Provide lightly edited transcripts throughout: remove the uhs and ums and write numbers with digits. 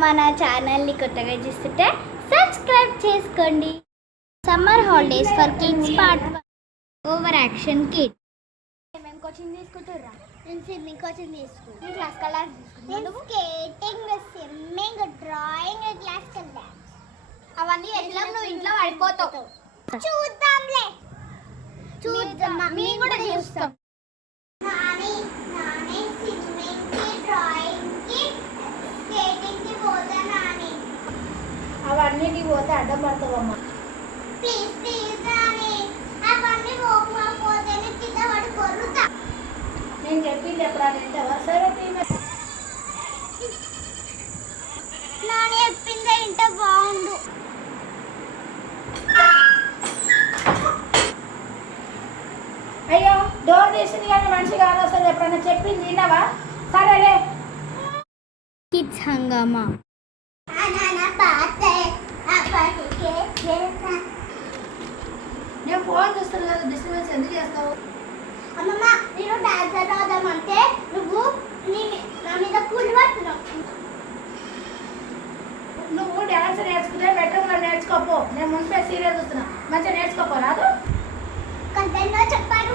మన ఛానల్ని కొత్తగా చూస్తుంటే సబ్స్క్రైబ్ చేసుకోండి. Summer holidays for kids part 1 over action kid. మేము కోచింగ్ తీసుకుంటుర్రా. నేను స్విమ్మింగ్ కోచింగ్ తీసుకుంటా. నేను క్లాస్ తీసుకుంటాను. Skating, swimming, drawing, class dance. అవన్నీ ఎట్లా నువ్వు ఇంట్లో పడిపోతావు. చూద్దాంలే, చూద్దాం. మేము కూడా చూస్తాం. నాని నాని స్విమ్మింగ్ కి, డ్రాయింగ్ కి, స్కేటింగ్ కి పోతా నాని. అవన్నీ పోతే అడ్డం పడతావమ్మా. ప్లీజ్ ప్లీజ్ నాని, అవన్నీ పోకపోతే నేను కింద పడి కొరుతా. నేను చెప్పింది ఎప్పుడైనా సరే నాని చెప్పిందే ఇంట బాగుండు. అయ్యో డోర్ తీసింది కానీ మనిషి కాదు అసలు. ఎప్పుడైనా చెప్పింది విన్నావా? సరేలే. కిడ్స్ హంగామా. నేను ఫోన్ చూస్తాను కదా, డిస్టర్బెన్స్ ఎందుకు చేస్తావు? అమ్మమ్మ నేను డాన్స్ ఆడదామంటే నువ్వు నా మీద కూలి పడుతున్నావు. నువ్వు డ్యాన్స్ నేర్చుకుంటే బెటర్గా నేర్చుకోపో. నేను ముందే సీరియల్ చూస్తున్నా, మంచిగా నేర్చుకోపో. రాదు కంటెంట్లో చెప్పారు.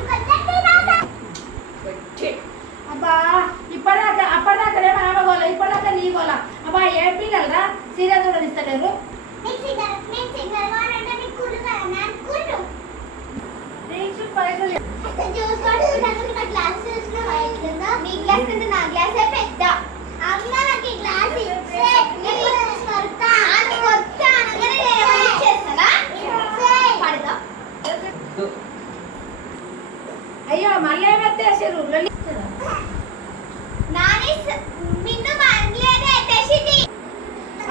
అబ్బా అప్పటిదాకా ఏమో ఆమె గోల, ఇప్పటిదాకా నీ గోల. అబ్బా ఏ పిల్లలరా సీరియల్ కూడా ఇస్తలేరు. మీ గ్లాస్ కంటే నా గ్లాసే పెద్ద. అమ్మ నాకు ఈ గ్లాస్ అయ్యో మళ్ళీ ఎత్తేసారు.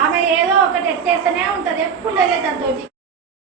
ఆమె ఏదో ఒకటి ఎత్తేస్తూనే ఉంటది, ఎప్పుడు లేదు దాంతో.